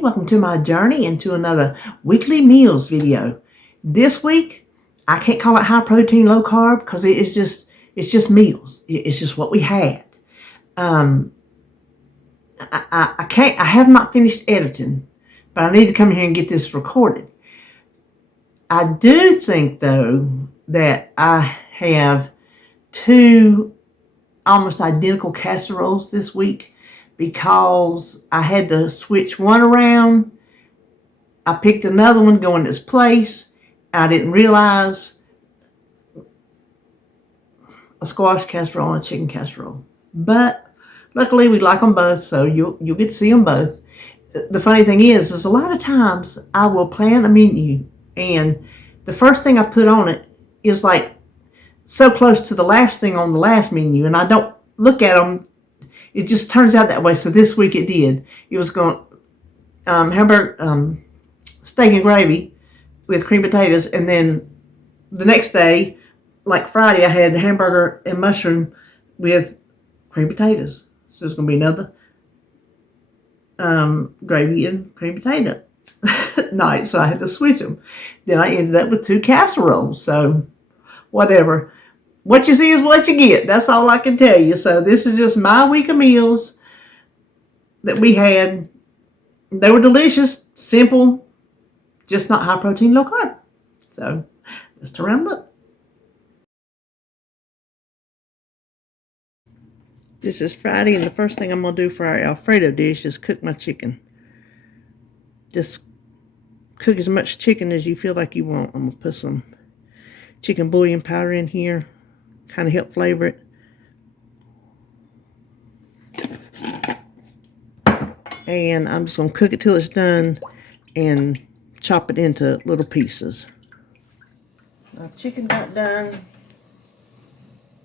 welcome to my journey into another weekly meals video. This week, I can't call it high protein, low carb because it's just meals. It's just what we had. I have not finished editing, but I need to come here and get this recorded. I do think though that I have two almost identical casseroles this week because I had to switch one around. I picked another one going its place. I didn't realize a squash casserole and a chicken casserole. But luckily we like them both, so you'll get to see them both. The funny thing is a lot of times I will plan a menu and the first thing I put on it is like so close to the last thing on the last menu, and I don't look at them. It just turns out that way. So this week it did. It was going hamburger, steak and gravy with cream potatoes, and then the next day, like Friday, I had hamburger and mushroom with cream potatoes. So it's going to be another gravy and cream potato night. So I had to switch them. Then I ended up with two casseroles. So whatever. What you see is what you get. That's all I can tell you. So this is just my week of meals that we had. They were delicious, simple, just not high protein, low carb. So let's turn around and look. This is Friday, and the first thing I'm going to do for our alfredo dish is cook my chicken. Just cook as much chicken as you feel like you want. I'm going to put some chicken bouillon powder in here, kind of help flavor it. And I'm just going to cook it till it's done and chop it into little pieces. My chicken got done.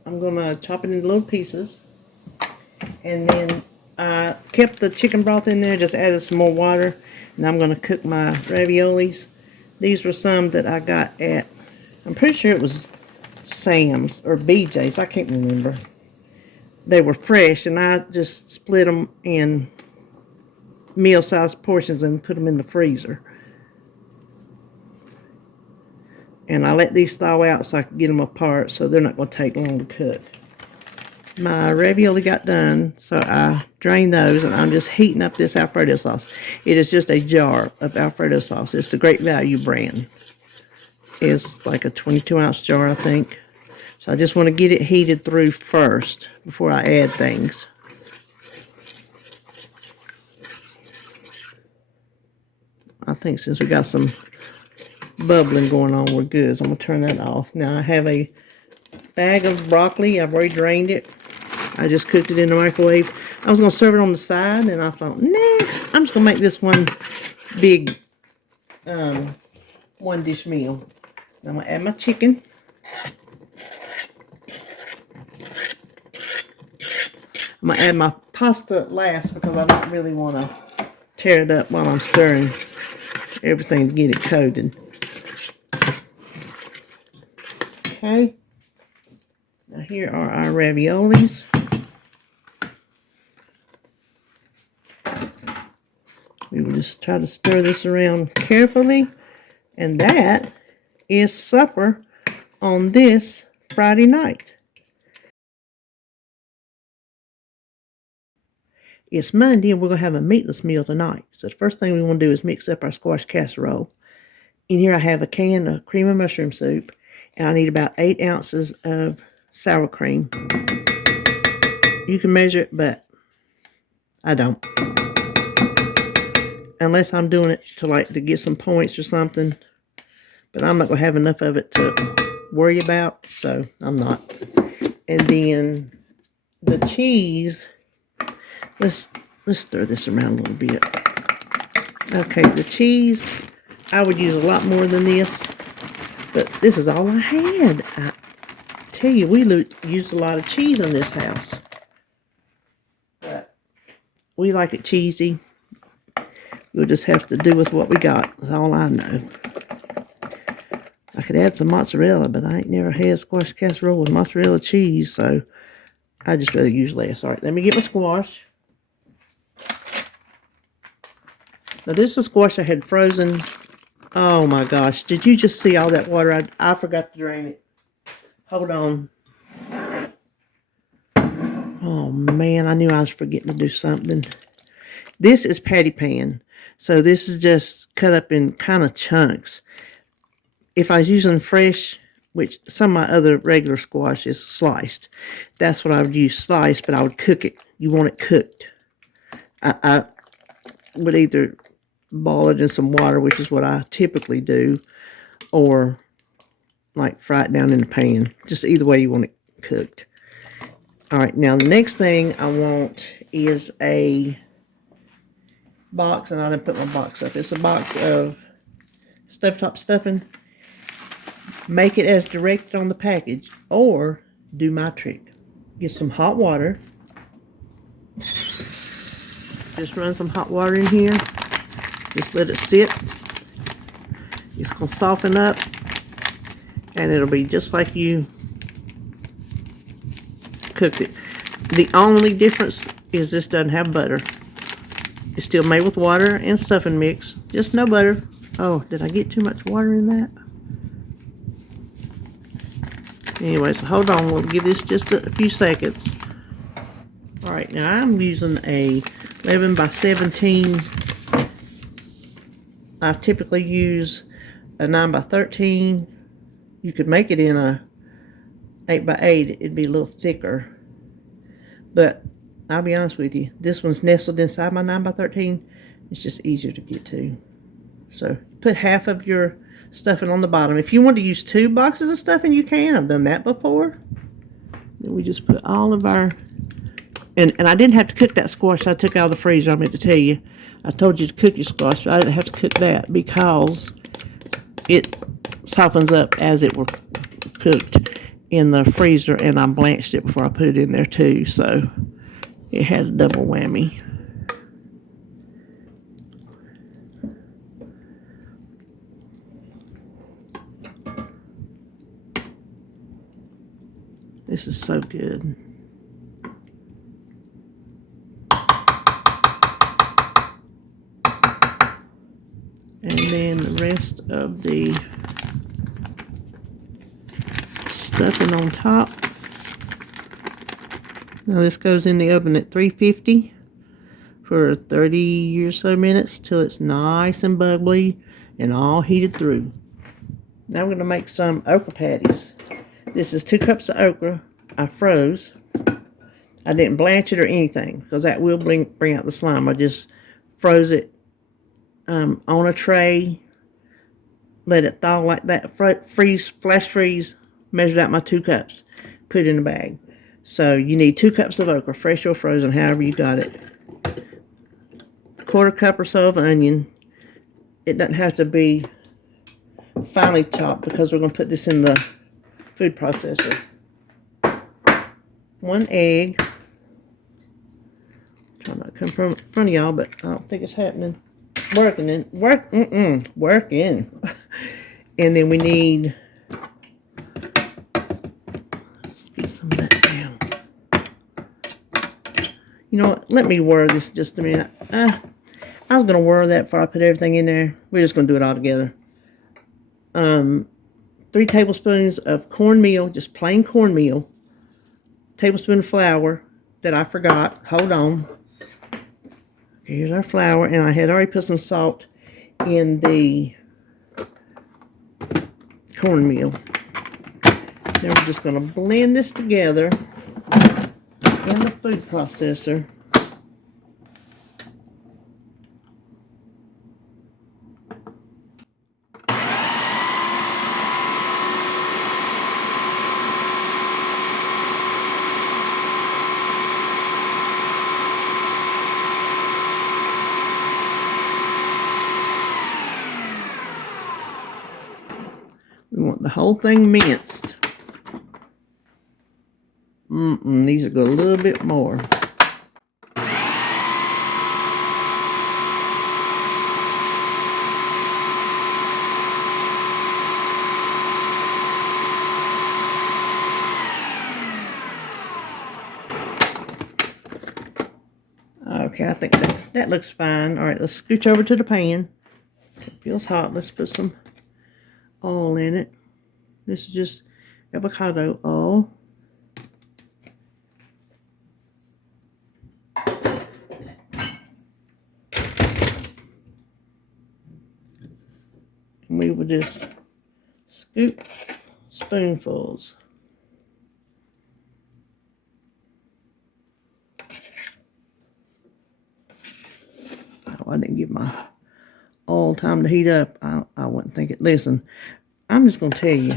I'm going to chop it into little pieces. And then I kept the chicken broth in there, just added some more water. And I'm going to cook my raviolis. These were some that I got at, I'm pretty sure it was Sam's or BJ's. I can't remember. They were fresh, and I just split them in meal-sized portions and put them in the freezer. And I let these thaw out so I can get them apart, so they're not going to take long to cook. My ravioli got done, so I drained those, and I'm just heating up this alfredo sauce. It is just a jar of alfredo sauce. It's the Great Value brand. It's like a 22-ounce jar, I think. So I just want to get it heated through first before I add things. I think since we got some bubbling going on, we're good. So I'm going to turn that off. Now I have a bag of broccoli. I've already drained it. I just cooked it in the microwave. I was going to serve it on the side, and I thought, nah, I'm just going to make this one big one dish meal. I'm going to add my chicken. I'm going to add my pasta last because I don't really want to tear it up while I'm stirring everything to get it coated. Okay. Now here are our raviolis. We will just try to stir this around carefully. And that is supper on this Friday night. It's Monday, and we're going to have a meatless meal tonight. So the first thing we want to do is mix up our squash casserole. In here I have a can of cream and mushroom soup, and I need about 8 ounces of sour cream. You can measure it, but I don't. Unless I'm doing it to get some points or something. But I'm not going to have enough of it to worry about, so I'm not. And then the cheese, let's stir this around a little bit. Okay, the cheese, I would use a lot more than this, but this is all I had. I tell you, we used a lot of cheese in this house. But we like it cheesy. We'll just have to do with what we got. That's all I know. I could add some mozzarella, but I ain't never had squash casserole with mozzarella cheese, so I just rather use less. All right, let me get my squash. Now this is squash I had frozen. Oh my gosh, did you just see all that water? I forgot to drain it. Hold on. Oh man, I knew I was forgetting to do something. This is patty pan. So this is just cut up in kind of chunks. If I was using fresh, which some of my other regular squash is sliced, that's what I would use, sliced, but I would cook it. You want it cooked. I would either boil it in some water, which is what I typically do, or like fry it down in the pan. Just either way you want it cooked. All right, now the next thing I want is a box, and I didn't put my box up. It's a box of stovetop stuffing. Make it as directed on the package, or do my trick. Get some hot water. Just run some hot water in here. Just let it sit. It's going to soften up, and it'll be just like you cooked it. The only difference is this doesn't have butter. It's still made with water and stuffing mix, just no butter. Oh, did I get too much water in that? Anyways, hold on, we'll give this just a few seconds. All right, now I'm using a 11 by 17. I typically use a 9 by 13. You could make it in a 8 by 8, it'd be a little thicker. But I'll be honest with you, this one's nestled inside my 9 by 13. It's just easier to get to. So put half of your stuffing on the bottom. If you want to use 2 boxes of stuffing, you can. I've done that before. Then we just put all of our, and I didn't have to cook that squash I took out of the freezer. I meant to tell you. I told you to cook your squash, but I didn't have to cook that because it softens up as it were cooked in the freezer, and I blanched it before I put it in there too, so it had a double whammy. This is so good. And then the rest of the stuffing on top. Now this goes in the oven at 350 for 30 or so minutes till it's nice and bubbly and all heated through. Now we're going to make some okra patties. This is 2 cups of okra I froze. I didn't blanch it or anything because that will bring out the slime. I just froze it on a tray, let it thaw like that, flash freeze, measured out my 2 cups, put it in a bag. So you need 2 cups of okra, fresh or frozen, however you got it. 1/4 cup or so of onion. It doesn't have to be finely chopped because we're going to put this in the food processor. 1 egg. Trying not to come from in front of y'all, but I don't think it's happening. Working. And then we need, let's get some of that down. You know what? Let me whir this just a minute. I was going to whir that before I put everything in there. We're just going to do it all together. 3 tablespoons of cornmeal, just plain cornmeal. Tablespoon of flour that I forgot. Hold on. Here's our flour, and I had already put some salt in the cornmeal. Then we're just going to blend this together in the food processor. We want the whole thing minced. These will go a little bit more. Okay, I think that looks fine. All right, let's scooch over to the pan. It feels hot. Let's put some oil in it. This is just avocado oil. And we will just scoop spoonfuls. Oh, I didn't give my oil time to heat up. I wouldn't think it. Listen, I'm just going to tell you,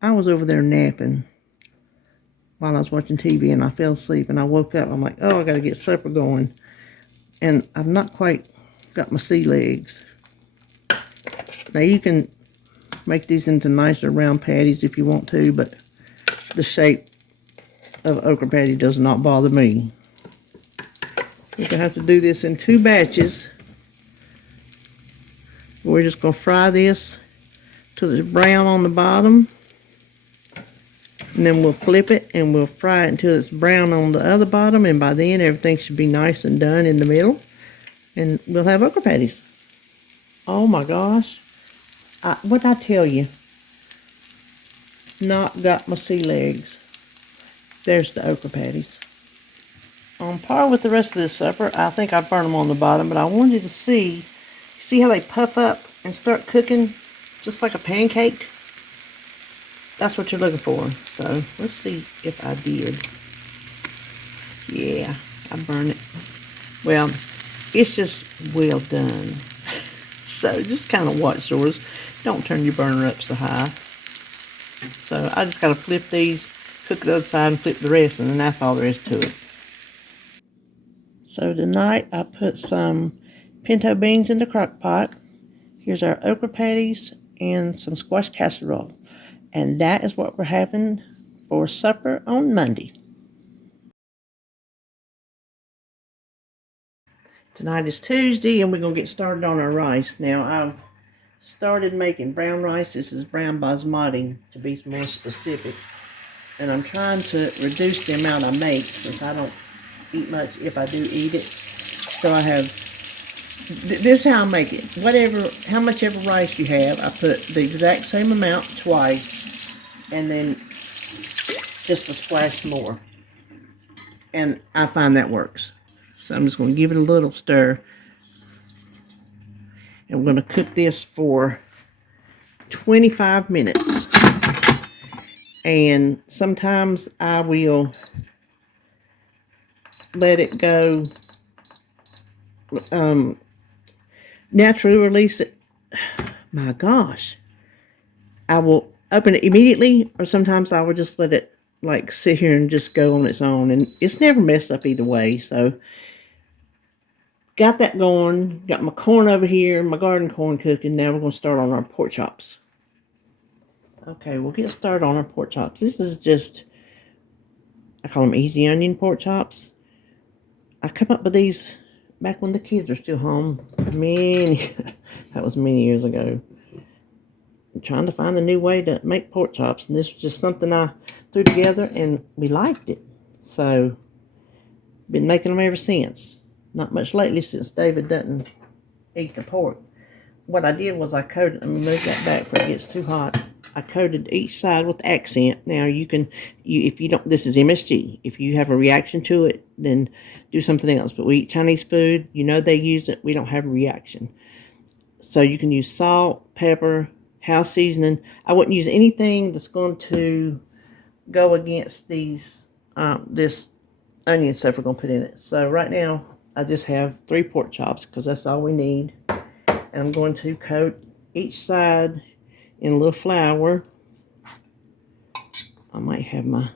I was over there napping while I was watching TV, and I fell asleep, and I woke up. I'm like, oh, I got to get supper going. And I've not quite got my sea legs. Now, you can make these into nicer round patties if you want to, but the shape of okra patty does not bother me. You're going to have to do this in 2 batches. We're just going to fry this till it's brown on the bottom. And then we'll flip it and we'll fry it until it's brown on the other bottom. And by then, everything should be nice and done in the middle. And we'll have okra patties. Oh my gosh. What'd I tell you? Not got my sea legs. There's the okra patties. On par with the rest of this supper, I think I burned them on the bottom, but I wanted you to see how they puff up and start cooking just like a pancake? That's what you're looking for. So let's see if I did. Yeah, I burned it. Well, it's just well done. So just kind of watch yours. Don't turn your burner up so high. So I just got to flip these, cook the other side, and flip the rest, and then that's all there is to it. So tonight I put some pinto beans in the crock pot. Here's our okra patties and some squash casserole. And that is what we're having for supper on Monday. Tonight is Tuesday, and we're going to get started on our rice. Now, I've started making brown rice. This is brown basmati, to be more specific. And I'm trying to reduce the amount I make, since I don't eat much if I do eat it. So I have, this is how I make it. How much ever rice you have, I put the exact same amount twice, and then just a splash more. And I find that works. So I'm just going to give it a little stir. And we're going to cook this for 25 minutes. And sometimes I will let it go, naturally release it. My gosh. I will open it immediately, or sometimes I will just let it like sit here and just go on its own. And it's never messed up either way. So got that going. Got my corn over here, my garden corn cooking. Now we're going to start on our pork chops. Okay, we'll get started on our pork chops. This is just, I call them easy onion pork chops. I come up with these back when the kids were still home. That was many years ago. I'm trying to find a new way to make pork chops. And this was just something I threw together and we liked it. So, been making them ever since. Not much lately since David doesn't eat the pork. What I did was I coated, let me move that back before it gets too hot. I coated each side with accent. Now if you don't, this is MSG. If you have a reaction to it, then do something else. But we eat Chinese food. You know they use it. We don't have a reaction. So you can use salt, pepper, house seasoning. I wouldn't use anything that's going to go against these, this onion stuff we're going to put in it. So right now, I just have 3 pork chops because that's all we need. And I'm going to coat each side in a little flour. I might have my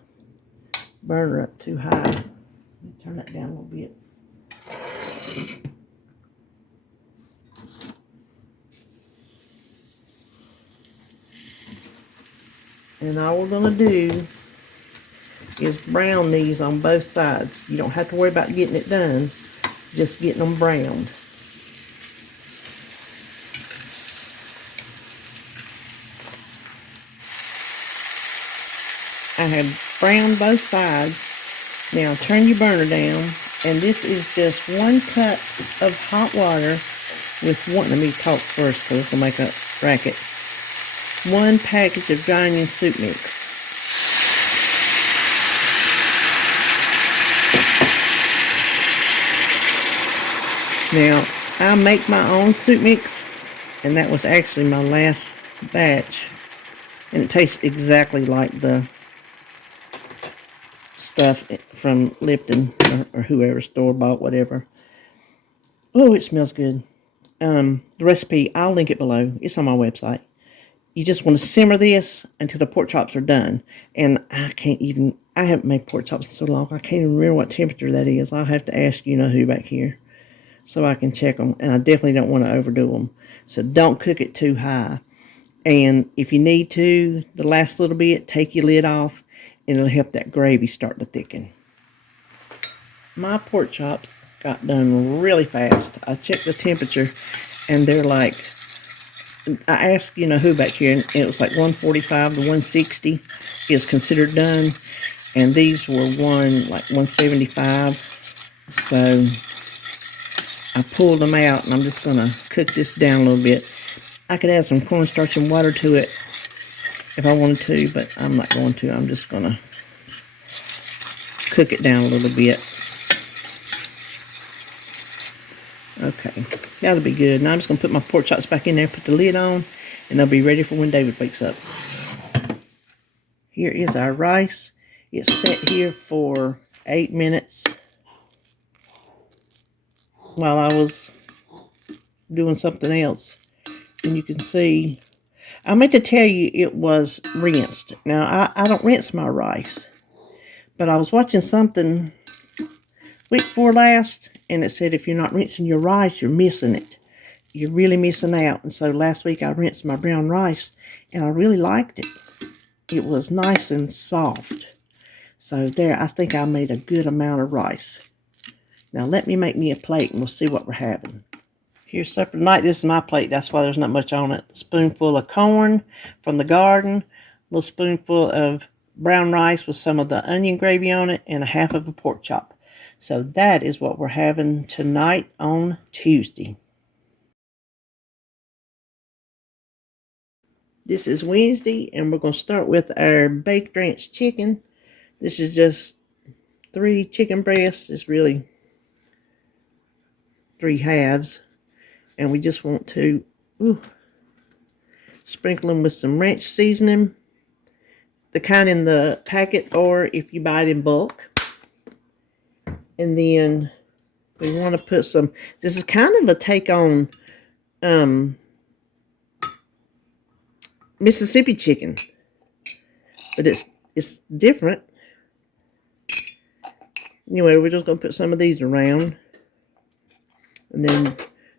burner up too high. Let me turn that down a little bit. And all we're going to do is brown these on both sides. You don't have to worry about getting it done, just getting them browned. I have browned both sides. Now turn your burner down And this is just 1 cup of hot water with one, let me talk first because it's going to make a racket. 1 package of dry onion soup mix. Now, I make my own soup mix, and that was actually my last batch. And it tastes exactly like the stuff from Lipton or whoever, store-bought, whatever. Oh, it smells good. The recipe, I'll link it below. It's on my website. You just want to simmer this until the pork chops are done. And I haven't made pork chops in so long, I can't even remember what temperature that is. I'll have to ask you-know-who back here so I can check them. And I definitely don't want to overdo them. So don't cook it too high. And if you need to, the last little bit, take your lid off, and it'll help that gravy start to thicken. My pork chops got done really fast. I checked the temperature, and they're like, I asked who back here, and it was like 145 to 160 is considered done, and these were like 175. So I pulled them out, and I'm just going to cook this down a little bit. I could add some cornstarch and water to it if I wanted to, but I'm not going to. I'm just going to cook it down a little bit. Okay, that'll be good. Now I'm just going to put my pork chops back in there, put the lid on, and they'll be ready for when David wakes up. Here is our rice. It's set here for 8 minutes while I was doing something else. And you can see, I meant to tell you it was rinsed. Now, I don't rinse my rice, but I was watching something week before last, and it said if you're not rinsing your rice, you're missing it. You're really missing out. And so last week I rinsed my brown rice, and I really liked it. It was nice and soft. So there, I think I made a good amount of rice. Now let me make me a plate, and we'll see what we're having. Here's supper tonight. This is my plate. That's why there's not much on it. A spoonful of corn from the garden. A little spoonful of brown rice with some of the onion gravy on it. And a half of a pork chop. So that is what we're having tonight on Tuesday. This is Wednesday. And we're going to start with our baked ranch chicken. This is just 3 chicken breasts. It's really 3 halves. And we just want to sprinkle them with some ranch seasoning. The kind in the packet, or if you buy it in bulk. And then we want to put some, this is kind of a take on Mississippi chicken. But it's different. Anyway, we're just going to put some of these around. And then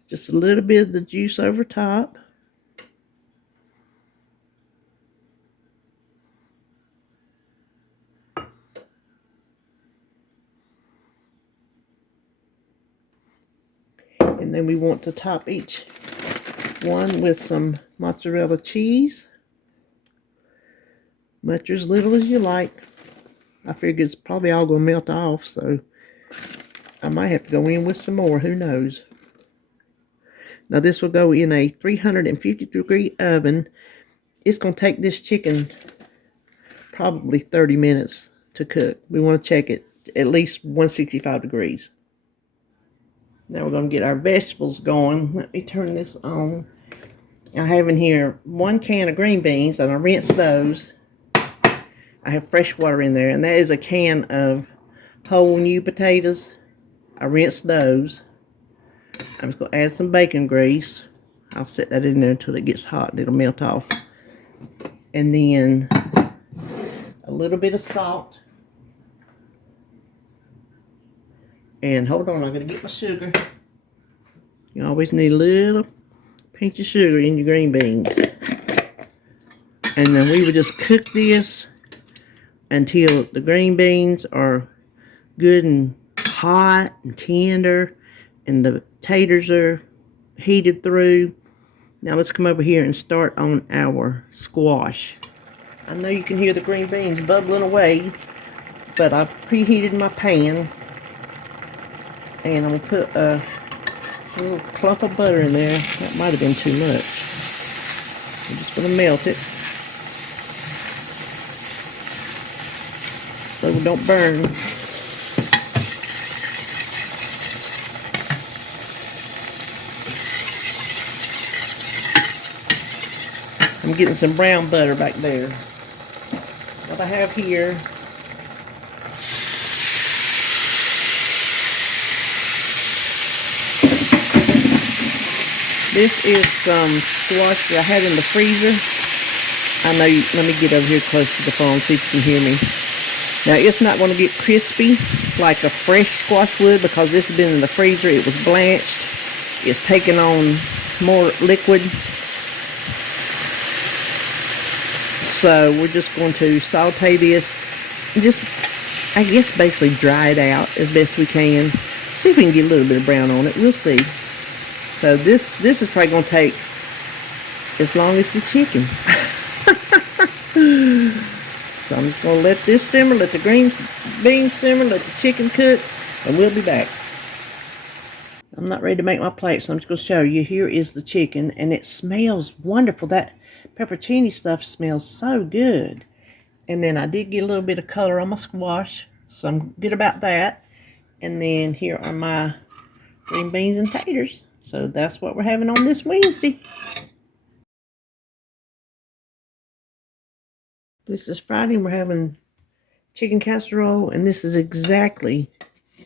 just a little bit of the juice over top. And then we want to top each one with some mozzarella cheese. Much or as little as you like. I figure it's probably all going to melt off, so I might have to go in with some more. Who knows? Now this will go in a 350-degree oven. It's going to take this chicken probably 30 minutes to cook. We want to check it at least 165 degrees. Now we're going to get our vegetables going. Let me turn this on. I have in here 1 can of green beans, and I rinsed those. I have fresh water in there, and that is a can of whole new potatoes. I rinsed those. I'm just going to add some bacon grease. I'll set that in there until it gets hot and it'll melt off. And then a little bit of salt. And hold on, I'm going to get my sugar. You always need a little pinch of sugar in your green beans. And then we would just cook this until the green beans are good and hot and tender, and the taters are heated through. Now let's come over here and start on our squash. I know you can hear the green beans bubbling away, but I've preheated my pan And I'm going to put a little clump of butter in there. That might have been too much. I'm just going to melt it so we don't burn. I'm getting some brown butter back there. What I have here this is some squash that I had in the freezer. I know you, let me get over here close to the phone so you can hear me. Now it's not going to get crispy like a fresh squash would because this has been in the freezer. It was blanched. It's taken on more liquid. So we're just going to saute this and just, I guess, basically dry it out as best we can. See if we can get a little bit of brown on it. We'll see. So this is probably going to take as long as the chicken. So I'm just going to let this simmer, let the green beans simmer, let the chicken cook, and we'll be back. I'm not ready to make my plate, so I'm just going to show you. Here is the chicken, and it smells wonderful. That pepperoni stuff smells so good. And then I did get a little bit of color on my squash, so I'm good about that. And then here are my green beans and taters. So that's what we're having on this Wednesday. This is Friday, and we're having chicken casserole, and this is exactly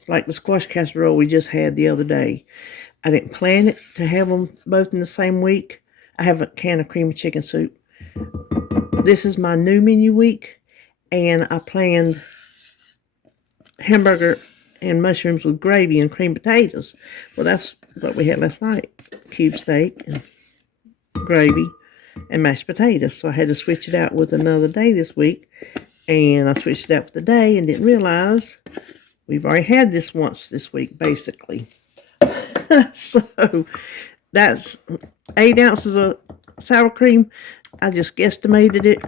like the squash casserole we just had the other day. I didn't plan it to have them both in the same week. I have a can of cream of chicken soup. This is my new menu week, and I planned hamburger and mushrooms with gravy and cream potatoes. Well, that's what we had last night. Cube steak and gravy and mashed potatoes. So I had to switch it out with another day this week. And I switched it out with the day and didn't realize we've already had this once this week, basically. So that's 8 ounces of sour cream. I just guesstimated it.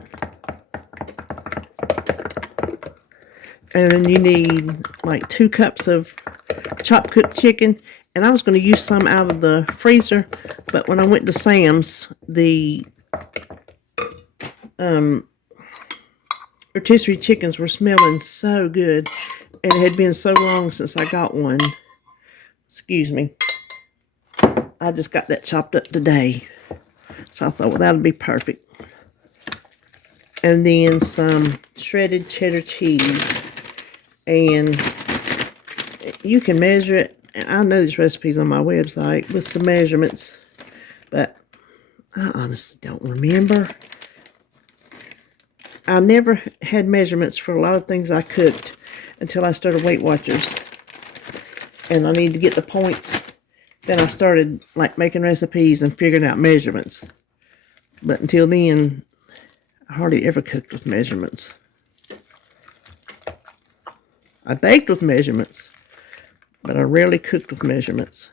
And then you need like 2 cups of chopped cooked chicken. And I was going to use some out of the freezer, but when I went to Sam's, the rotisserie chickens were smelling so good. And it had been so long since I got one. Excuse me. I just got that chopped up today. So I thought, well, that'll be perfect. And then some shredded cheddar cheese. And you can measure it. I know this recipe's on my website with some measurements, but I honestly don't remember. I never had measurements for a lot of things I cooked until I started Weight Watchers. And I need to get the points. Then I started like making recipes and figuring out measurements. But until then, I hardly ever cooked with measurements. I baked with measurements, but I rarely cooked with measurements.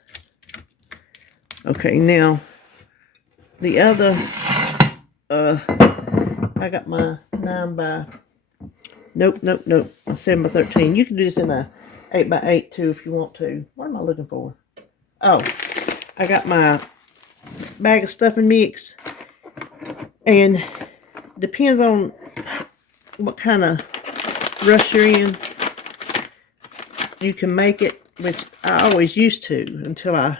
Okay, now, the other, I got my 9 by, nope, my 7 by 13. You can do this in a 8 by 8 too if you want to. What am I looking for? Oh, I got my bag of stuffing mix, and depends on what kind of rush you're in. You can make it, which I always used to until I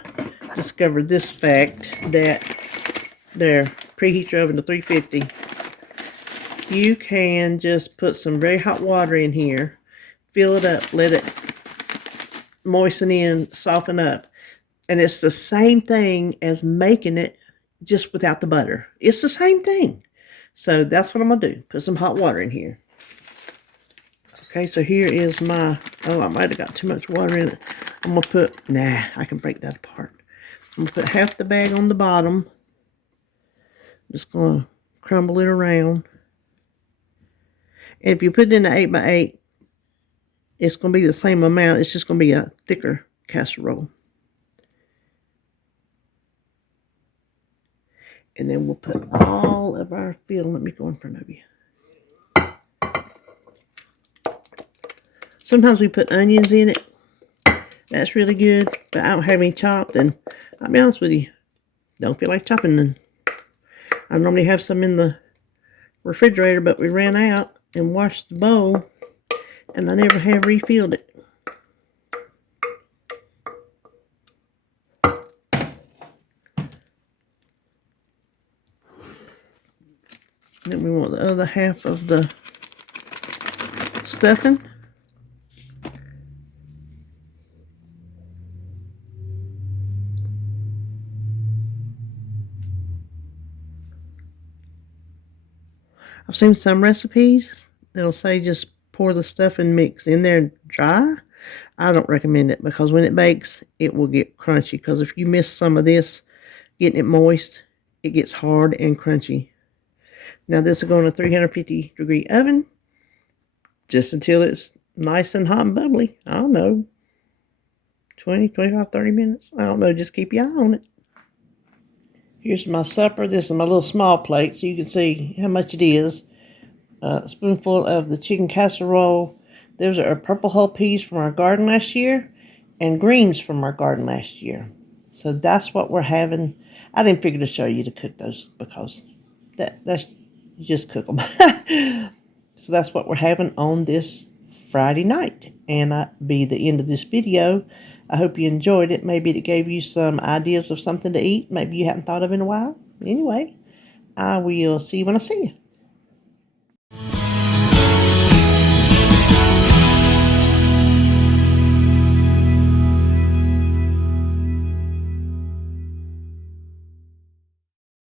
discovered this fact that their preheat your oven to 350. You can just put some very hot water in here, fill it up, let it moisten in, soften up. And it's the same thing as making it just without the butter. It's the same thing. So that's what I'm going to do. Put some hot water in here. Okay, so here is my, oh, I might have got too much water in it. I'm going to put, nah, I can break that apart. I'm going to put half the bag on the bottom. Just going to crumble it around. And if you put it in the 8 by 8, it's going to be the same amount. It's just going to be a thicker casserole. And then we'll put all of our filling. Let me go in front of you. Sometimes we put onions in it. That's really good, but I don't have any chopped, and I'll be honest with you, don't feel like chopping none. I normally have some in the refrigerator, but we ran out and washed the bowl, and I never have refilled it. Then we want the other half of the stuffing. I've seen some recipes that'll say just pour the stuffing mix in there dry. I don't recommend it because when it bakes, it will get crunchy. Because if you miss some of this, getting it moist, it gets hard and crunchy. Now this will go in a 350-degree oven just until it's nice and hot and bubbly. I don't know, 20, 25, 30 minutes. I don't know, just keep your eye on it. Here's my supper. This is my little small plate so you can see how much it is. A spoonful of the chicken casserole. Those are purple hull peas from our garden last year and greens from our garden last year. So that's what we're having. I didn't figure to show you to cook those because that's you just cook them. So that's what we're having on this Friday night. And that'll be the end of this video. I hope you enjoyed it. Maybe it gave you some ideas of something to eat. Maybe you haven't thought of in a while. Anyway, I will see you when I see you.